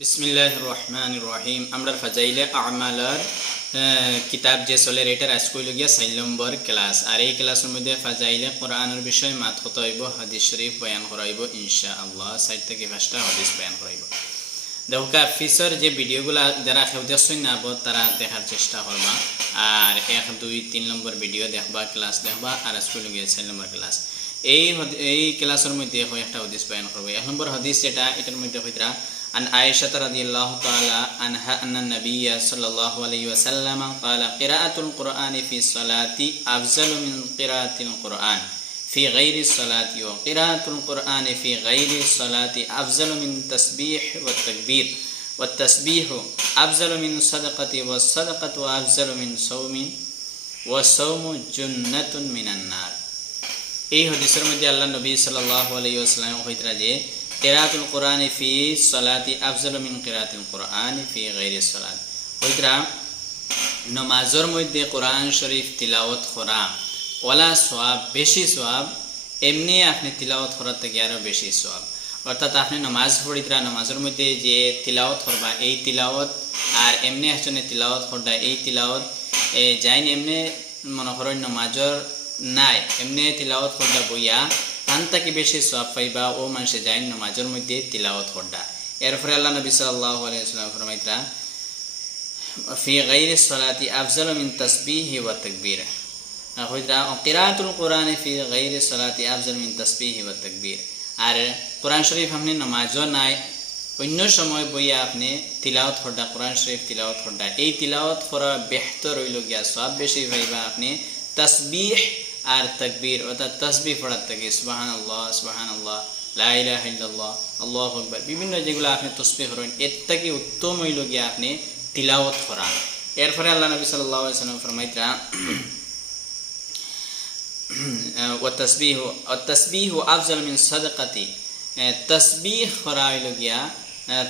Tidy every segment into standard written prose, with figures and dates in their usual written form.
বিসমিল্লাহির রহমানির রহিম। আমরা ফাজাইলে আমালার কিতাব যে চলে এটার আজকে হইল গিয়া 4 নম্বর ক্লাস। আর এই ক্লাসের মধ্যে ফাজাইলে কোরআনের বিষয় মাত কত হইব, হাদিস শরীফ বয়ান করা হইব ইনশাআল্লাহ। 4 থেকে 5টা হাদিস বয়ান করা হইব। দেখো ফিসর যে ভিডিওগুলা যারা কেউ দেখছই না তারা দেখার চেষ্টা করবা, আর 1, 2, 3 নম্বর ভিডিও দেখবা, ক্লাস দেখবা। আর আজকে হইল গিয়া 4 নম্বর ক্লাস। এই ক্লাসের মধ্যে একটা হাদিস বয়ান করব। 1 নম্বর হাদিস এটার মধ্যে হইতরা عن عائشة رضي الله تعالى عنها أن النبي صلى الله عليه وسلم قال قراءة القرآن في الصلاة أفضل من قراءة القرآن في غير الصلاة، وقراءة القرآن في غير الصلاة أفضل من التسبيح والتكبير، والتسبيح أفضل من الصدقة، والصدقة أفضل من صوم، والصوم جنة من النار। এই হাদিসের মধ্যে আল্লাহ নবী সাল্লাল্লাহু আলাইহি ওয়াসাল্লাম কইতরা যে কিরাআতুল কুরআনি ফি সলাতি আফজালু মিন কিরাআতিল কুরআনি ফি গায়রি সলাত। কইতরা নামাজের মধ্যে কোরআন শরীফ তিলাওয়াত করা ওয়ালা সওয়াব, বেশি সওয়াব এমনি আপনি তিলাওয়াত করার থেকে আরো বেশি সওয়াব। অর্থাৎ আপনি নামাজ পড়িতরা, নামাজের মধ্যে যে তিলাওয়াত করবা এই তিলাওয়াত আর এমনি একজনে তিলাওয়াত করবা এই তিলাওয়াত যাইন এমনি মনে করেন নামাজের নাই এমনি তিলাওয়াত করবা বইয়া তান থেকে বেশি সওয়াব পাইবা ও মানুষে যায় নামাজের মধ্যে তিলাওয়াত করবা। এরপরে আল্লাহ নবী সাল্লাল্লাহু আলাইহি ওয়াসাল্লাম ফরমাইতরা ফি গায়রি সলাতি আফজালু মিন তাসবিহি ওয়া তাকবীর। কইতরা কিরাআতুল কুরআনি ফি গায়রি সলাতি আফজালু মিন তাসবিহি ওয়া তাকবীর। আর কোরআন শরীফ আপনি নামাজও নাই অন্য সময় বইয়া আপনি তিলাওয়াত করবা, কোরআন শরীফ তিলাওয়াত করবা, এই তিলাওয়াত করা বেহতর হইল গিয়া সওয়াব বেশি পাইবা আপনি তাসবিহ আর তাকবীর অর্থাৎ তাসবিহ পড়ার থেকে সুবহানাল্লাহ সুবহানাল্লাহ লা ইলাহা ইল্লাল্লাহ আল্লাহু আকবার বিভিন্ন যেগুলো আপনি তাসবিহ করেন এর থেকে উত্তম হইল গিয়া আপনি তিলাওয়াত করা। এরপরে আল্লাহ নবী সাল্লাল্লাহু আলাইহি ওয়াসাল্লাম ফরমাইতরা ওয়া তাসবিহু আফজাল মিন সাদাকাতি। তাসবিহ করা হইল গিয়া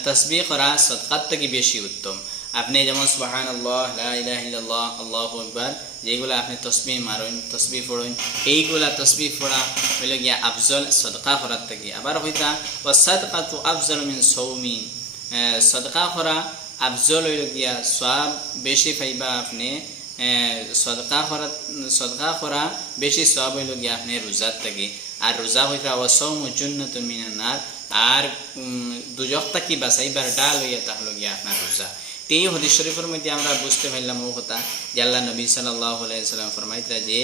তাসবিহ করা সাদকাত থেকে বেশি উত্তম। আপনি যেমন সুবহানাল্লাহ লা ইলাহা ইল্লাল্লাহ আল্লাহু আকবার যেগুলো আপনি তাসবিহ মারেন তাসবিহ পড়েন এইগুলা তাসবিহ পড়া হইল গিয়া আফজল সাদকা করার থেকে। আবার হইতা ওয়া সাদকাতু আফজাল মিন সাওমিন, সাদকা করা আফজল হইল গিয়া সওয়াব বেশি পাইবা আপনি সাদকা করা বেশি সওয়াব হইল গিয়া আপনি রোজার থেকে। আর রোজা হইতা ওয়া সাওমু জুন্নাতুন মিনান নার, আর দুজক থেকে বাঁচাইবার ডাল হইয়া তাহলে গিয়া আপনার রোজা। এই হাদিস শরীফের মধ্যে আমরা বুঝতে পারলাম ও কথা যে আল্লাহ নবী সাল্লাল্লাহু আলাইহি ওয়াসাল্লাম ফরমাইতরা যে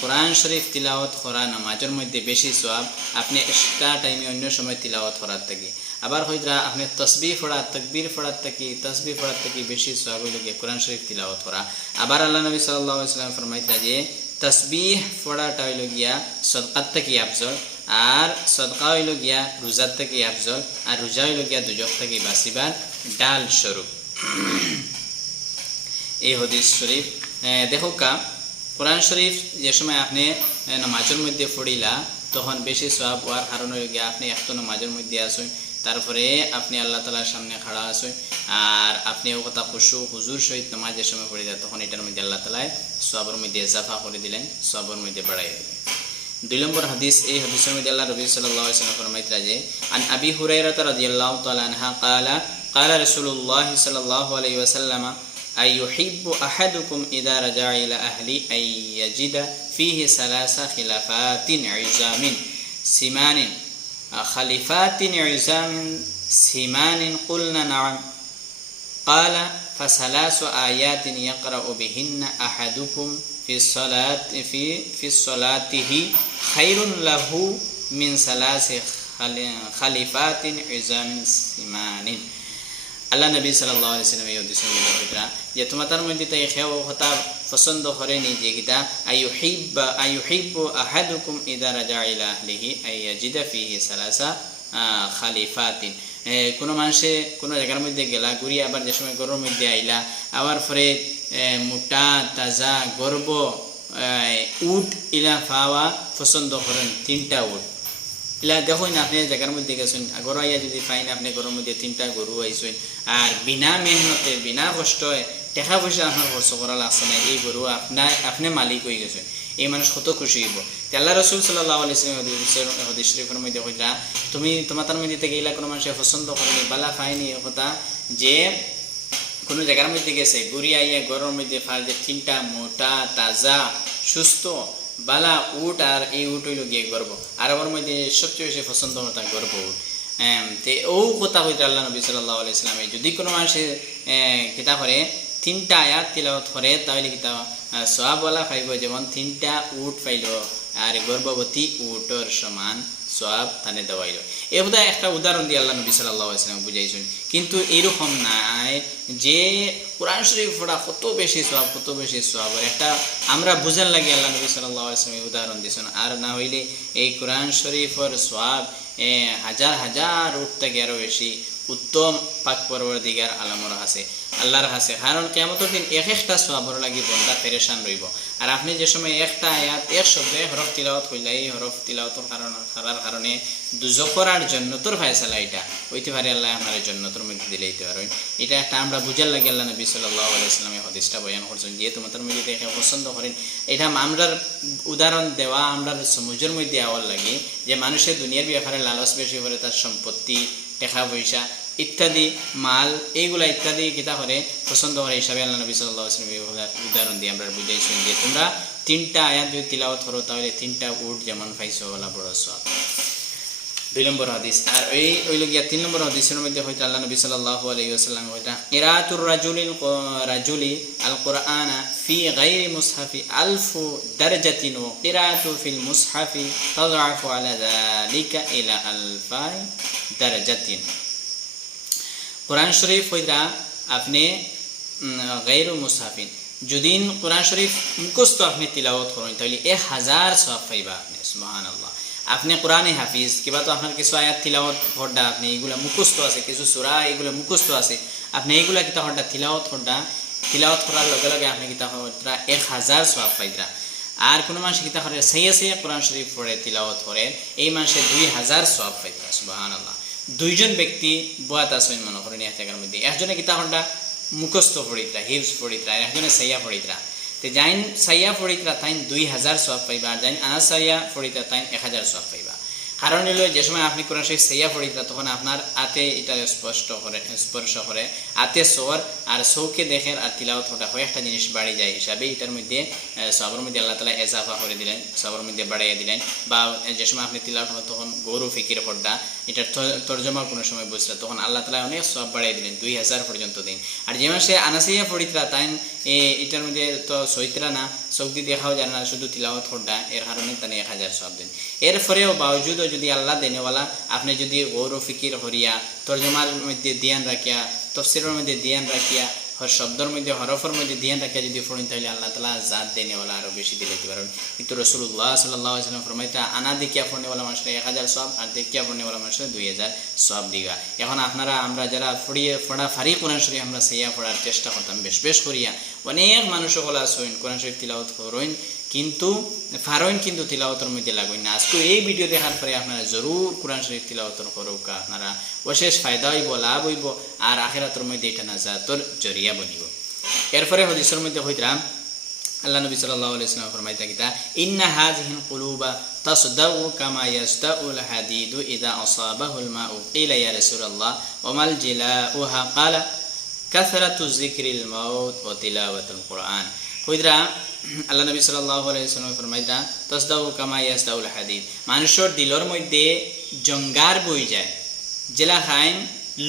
কোরআন শরীফ তিলাওয়াত করা নামাজের মধ্যে বেশি সওয়াব আপনি এক্সট্রা টাইমে অন্য সময় তিলাওয়াত করার থেকে। আবার হইতরা আপনি তাসবিহ পড়া তাকবীর পড়ার থেকে তাসবিহ পড়ার থেকে বেশি সওয়াব হইল গিয়া কোরআন শরীফ তিলাওয়াত করা। আবার আল্লাহ নবী সাল্লাল্লাহু আলাইহি ওয়াসাল্লাম ফরমাইতরা যে তাসবিহ পড়াটা হইল গিয়া সাদকাত থেকে আফজল, আর সাদকা হইল গিয়া রোজার থেকে আফজল, আর রোজা হইল গিয়া দুজক থেকে বাঁচিবার ডাল স্বরূপ। এই হাদিস শরীফ দেখো কোরআন শরীফ যে সময় আপনি নামাজের মধ্যে পড়িলা তখন বেশি সওয়াব হওয়ার কারণ হয়ে গিয়া আপনি একটা নামাজের মধ্যে আসুন, তারপরে আপনি আল্লাহ তাআলার সামনে খাড়া আসুন, আর আপনি ও কথা খুশু হুজুর সহিত নামাজের সময় পড়িলা তখন এটার মধ্যে আল্লাহ তাআলা সওয়াবের মধ্যে ইজাফা করে দিলেন, সওয়াবের মধ্যে বাড়াই দিলেন। 2 নম্বর হাদিস, এই হাদিসের মধ্যে আল্লাহ নবী সাল্লাল্লাহু আলাইহি ওয়াসাল্লাম ফরমাইতরা যে আন আবি হুরায়রা রাদিয়াল্লাহু তাআলা আনহা ক্বালা قال رسول الله صلى الله عليه وسلم أيحب أحدكم إذا رجع إلى أهله أن يجد فيه 3 خلافات عظام سمان خليفات عظام سمان قلنا نعم قال ف3 آيات يقرأ بهن أحدكم في صلاته خير له من 3 خليفات عظام سمان। আল্লাহ নবী সাল্লাল্লাহু আলাইহি ওয়াসাল্লাম এই হাদিসের মধ্যে বলেন যে তোমাদের মধ্যে তাই খেও কথা পছন্দ করেনি যে কিটা আইয়ুহিব্বু আহাদুকুম ইযা রাজা ইলা আহলিহি আইয়াজিদা ফিহি 3 খালিফাতিন। কোনো মানুষে কোনো জায়গার মধ্যে গেলা ঘুরি আবার যে সময় ঘরের মধ্যে আইলা আবার পরে মোটা তাজা গর্ব উট ইলা পাওয়া পছন্দ করেন 3টা উট ইলা দেখুন আপনি জায়গার মধ্যে গেছেন গরু আইয়া যদি পাইন আপনি গরুর মধ্যে 3টা গরু আইসেন আর বিনা মেহনতে বিনা কষ্টে টাকা পয়সা আপনার খরচ করা লাগছে না, এই গরু আপনি মালিক হয়ে গেছেন। এই মানুষ কত খুশি হইব। আল্লাহ রসুল সাল্লাল্লাহু আলাইহি ওয়াসাল্লাম হাদিস শরীফের মধ্যে কইরা তুমি তোমার মধ্যে থেকে এলা কোনো মানুষের পছন্দ করেনি বালা পায়নি কথা যে কোনো জায়গার মধ্যে গেছে ঘুরিয়ে আইয়া ঘরের মধ্যে ফাল যে তিনটা মোটা তাজা সুস্থ বালা উট আর এই উট হইল গিয়ে গর্ব আরবের মধ্যে সবচেয়ে বেশি পছন্দ হতা গর্ব উট। তে ও কথা হইতে আল্লাহ নবী সাল্লাল্লাহু আলাইহি ওয়াসাল্লাম যদি কোনো মানুষের কিতা করে তিনটা আয়াত তিলাওয়াত করে তাহলে কিতা সওয়াবওয়ালা পাইব, যেমন তিনটা উট পাইল আর গর্ভবতী উটর সমান সওয়াব তানে দেওয়াইল। এই বোধহয় একটা উদাহরণ দিয়ে আল্লাহ নবী সাল্লাল্লাহু আলাইহি ওয়াসাল্লাম বুঝাইছেন। কিন্তু এরকম নাই যে কোরআন শরীফ পড়া কত বেশি সওয়াব কত বেশি সওয়াব, একটা আমরা বুঝার লাগে আল্লাহ নবী সাল্লাল্লাহু আলাইহি ওয়াসাল্লাম উদাহরণ দিয়েছেন। আর না হইলে এই কোরআন শরীফের সওয়াব হাজার হাজার উট থেকে আরও বেশি উত্তম পাক পরবর্তীকার আলমর আছে আল্লাহর কাছে। কারণ কিয়ামতের দিন এক একটা সওয়াবর লাগি বন্দা পেরেশান রইব। আর আপনি যে সময় একটা আয়াত এক শব্দে হরফ তিলাওয়াত হইলে এই হরফ তিলাওয়াতের কারণে দুজখর আর জান্নাতের ফয়সালা এটা হইতে পারে, আল্লাহ আমার জান্নাতের মধ্যে দিলে দিতে পারেন। এটা একটা আমরা বুঝার লাগে আল্লাহ নবী সাল্লাল্লাহু আলাইহি ওয়াসাল্লাম এই হাদিসটা বয়ান করছেন যে তোমাদের মধ্যে দেখে পছন্দ করেন। এটা আমরার উদাহরণ দেওয়া আমরার সমুজের মধ্যে আওয়ার লাগে যে মানুষের দুনিয়ার ব্যাপারে লালস বেশি করে তার সম্পত্তি টাকা পয়সা ইত্যাদি মাল এইগুলা ইত্যাদি কিতা করে পছন্দ করে হিসাবে আল্লাহ নবী সাল্লাল্লাহু আলাইহি ওয়াসাল্লাম উদাহরণ দিয়ে আমরা বুঝাইছেন যে তোমরা তিনটা আয়াত যদি তিলাওয়াত করো তাহলে তিনটা উট যেমন পাইছো ওলা বড় সওয়াব। 2 নম্বর হাদিস। আর ওই লগিয়া 3 নম্বর হাদিসের মধ্যে হয়তো আল্লাহ নবী সাল্লাল্লাহু আলাইহি ওয়াসাল্লাম হয়তো কিরাতুর রাজুলি আল কুরআনা ফি গায়রি মুসহাফি আলফু দারজাতিন ওয়া কিরাতু ফিল মুসহাফি তাদআফু আলা যালিকা ইলা আলফাই দারজাতিন। কোরআন শরীফ হইতা আপনি গায়রু মুসহাফিন যদি কোরআন শরীফ মুখস্থ আপনি তিলাওয়াত করেন তাহলে 1000 সওয়াব পাইবা আপনি। সুবহানাল্লাহ। আপনি কোরআনে হাফিজ কিবা তো আপনার কিছু আয়াত তিলাওয়াত হড্ডা আপনি এগুলা মুখস্থ আছে, কিছু সূরা এগুলা মুখস্থ আছে, আপনি এগুলা কিতা হড্ডা তিলাওয়াত করার লগে লগে আপনি কিতা হড্ডা 1000 সওয়াব পাইরা। আর কোনো মানুষ কিতা করে সাইয়া কোরআন শরীফ পড়ে তিলাওয়াত করে এই মানুষে 2000 সওয়াব পাইরা। সুবহানাল্লাহ। দুইজন ব্যক্তি বয়াত আছেন মনে করেন এক জায়গার মধ্যে, একজনে কিতা হড্ডা মুখস্থ পড়িতরা হিফজ পড়িতরা, একজনে সাইয়া পড়িতরা। তে যাইন সাইয়া পড়িতরা তাইন 2000 সওয়াব পাইবা, আর যাইন আনা সাইয়া পড়িতরা তাইন 1000 সওয়াব পাইবা। কারণ হলো যে সময় আপনি কোরআন শরীফ সাইয়া পড়িতরা তখন আপনার হাতে এটা স্পর্শ করে হাতে সর আর চৌকে দেখেন আর তিলাওয়াত হয় একটা জিনিস বাড়ি যায় হিসাবে এটার মধ্যে সবার মধ্যে আল্লাহ তাআলা এজাফা করে দিলেন, সবার মধ্যে বাড়াইয়া দিলেন। বা যে সময় আপনি তিলাওয়াত হয় তখন গৌর ফিকির পড়া এটার তর্জমা কোনো সময় বুঝলা তখন আল্লাহ তাআলা অনেক সওয়াব বাড়াই দিলেন 2000 পর্যন্ত দিন। আর যে মাসে আনাসাইয়া পড়িতরা তাইন এটার মধ্যে তো সইতরা না চোখ দিয়ে দেখাও যায় না, শুধু তিলাওয়াত করডা এর কারণে তানে 1000 সওয়াব দিন। এরপরেও বাউজুদও যদি আল্লাহ দেনেওয়ালা আপনি যদি গৌর ফিকির হরিয়া তর্জমার মধ্যে ধ্যান রাখিয়া তফসিরের মধ্যে ধ্যান রাখিয়া শব্দের মধ্যে হরফের মধ্যে ধ্যান রাখিয়া যদি পড়েন তাহলে আল্লাহ তাআলা জাত দেনেওয়ালা আরও বেশি দিলে দিতে পারেন। কিন্তু রাসূলুল্লাহ সাল্লাল্লাহু আলাইহি ওয়াসাল্লাম ফরমাইতা আনা দেখিয়া পড়নেওয়ালা মানুষের 1000 সওয়াব আর দেখিয়া পড়নেওয়ালা মানুষের 2000 সওয়াব দিবা। এখন আমরা যারা পড়া ফারি কোরআন শরীফ আমরা সাইয়া পড়ার চেষ্টা করতাম বেশ করিয়া অনেক মানুষ হলা সইন কোরআন শরীফ তিলাওয়াত করেন কিন্তু ফারইন কিন্তু তিলাওয়াতের মধ্যে লাগবেন না। আজকে এই ভিডিও দেখার পরে আপনারা জরুর কোরআন শরীফ তিলাওয়াত করুক, আপনারা অশেষ ফায়দা হইব লাভ হইব আর আখিরাতের মধ্যে এটা নাজাতের জরিয়া বনিব। এরপরে হাদিসের মধ্যে হইতরা আল্লাহ নবী সাল্লাল্লাহু আলাইহি ওয়াসাল্লাম ফরমাইতা কিতা ইন্না হাযিহিল কুলুবা তাসদাউ কামা ইয়াসদাউল হাদিদু ইযা আসাবাহুল মাউ কিলা ইয়া রাসূলুল্লাহ ওয়া মাল জিলাউহা ক্বালা কাসরাতু যিকরিল মাউত ওয়া তিলাওয়াতুল কুরআন। হইতরা আল্লাহ নবী সাল্লাল্লাহু আলাইহি ওয়াসাল্লাম ফরমাইতা তাসদাউ কামা ইয়াসদাউল হাদিদ মানুষের দিলের মধ্যে জঙ্গার বই যায় জেলা খাইন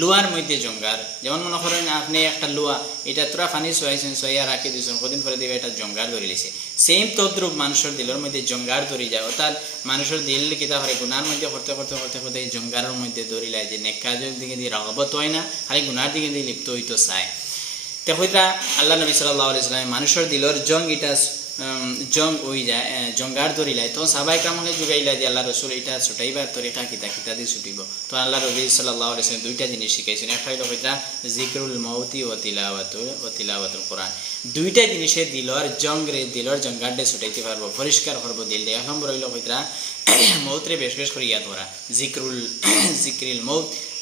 লোয়ার মধ্যে জঙ্গার। যেমন মনে করেন আপনি একটা লোয়া এটা তোরা পানি সোয়াইছেন সোয়া রাখি দিয়েছেন কদিন পরে দিবে এটা জঙ্গার ধরে লিছে সেম তদ্রুপ মানুষের দিলের মধ্যে জঙ্গার ধরে যায়। অর্থাৎ মানুষের দিল কিতা করে গুনার মধ্যে করতে করতে করতে করতে এই জঙ্গারের মধ্যে ধরিলায় যে নেকাজের দিকে দিয়ে রগবত হয় না খালি গুনার দিকে দিয়ে লিপ্ত হইতো চায়। তে হইতা আল্লাহ নবী সাল্লাল্লাহু আলাইহি ওয়াসাল্লাম মানুষের দিলের জং এটা জং হয়ে যায় জঙ্গার ধরিলাই তো সাহাবায়ে কেরামকে যুগাইলা যে আল্লাহ রাসূল এটা ছুটাইবার তরিকা কিতা দিয়ে ছুটিব। তো আল্লাহ নবী সাল্লাল্লাহু আলাইহি ওয়াসাল্লাম দুইটা জিনিস শিখাইছেন, একটা হইল হইতা যিকরুল মাউতি ওয়া তিলাওয়াতুল কুরআন। দুইটা জিনিসে দিলের জঙ্গারডে ছুটাইতে পারবো পরিষ্কার করবো দিল দিয়ে। এক নম্বর হইল হইতা মৌতরে বেশ বেশ করে ইয়াদ ধরা জিক্রিল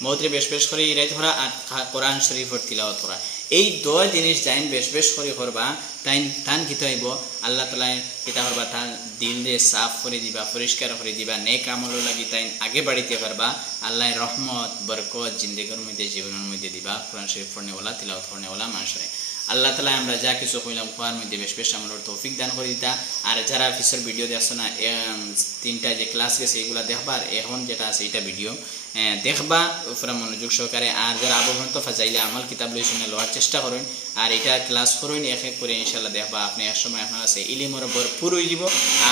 মৌতরে বেশ বেশ করে ইরাই ধরা আর কোরআন শরীফর তিলাওয়াত করা এই দুই জিনিস যাইন বেশ বেশ করে করবা টান কিতে হইব আল্লাহ তাআলা কিতা করবা তার দিল দিয়ে সাফ করে দিবা পরিষ্কার করে দিবা নেক আমল লাগি তাই আগে বাড়িতে পারবা আল্লাহ রহমত বরকত জিন্দেগির মধ্যে জীবনের মধ্যে দিবা কোরআন শরীফ পড়নেওয়ালা তিলাওয়াত করনেওয়ালা মানুষরে আল্লাহ তাআলা আমরা যা কিছু কইলাম কোরআন মধ্যে বেশ বেশ আমলের তৌফিক দান করে দিতা আর যারা অফিসের ভিডিও দেখছো না তিনটা যে ক্লাস গেছে এগুলা দেখবা আর এখন যেটা আছে এটা ভিডিও দেখবা পুরা মনোযোগ সহকারে আর যারা আবহাওয়া তো ফাজাইলে আমল কিতাব লই শুনে লওয়ার চেষ্টা করেন আর এটা ক্লাস করুন এক এক করে ইনশাআল্লাহ দেখবা আপনি এক সময় আপনার কাছে ইলমের ভরপুর হয়ে যাব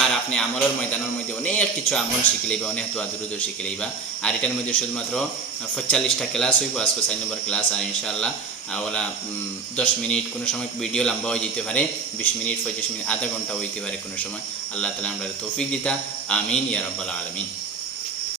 আর আপনি আমলের ময়দানের মধ্যে অনেক কিছু আমল শিখে লইবা অনেক দোয়া দুরুদ শিখে লইবা আর এটার মধ্যে শুধুমাত্র 45টা ক্লাস হইব আজকে 4 নম্বর ক্লাস আর ইনশাআল্লাহ ওলা 10 মিনিট কোনো সময় ভিডিও লম্বা হয়ে যেতে পারে 20 মিনিট 25 মিনিট আধা ঘন্টা হইতে পারে কোনো সময় আল্লাহ তাআলা আমরা তৌফিক দিতা আমিন ইয়া রাব্বাল আলামিন।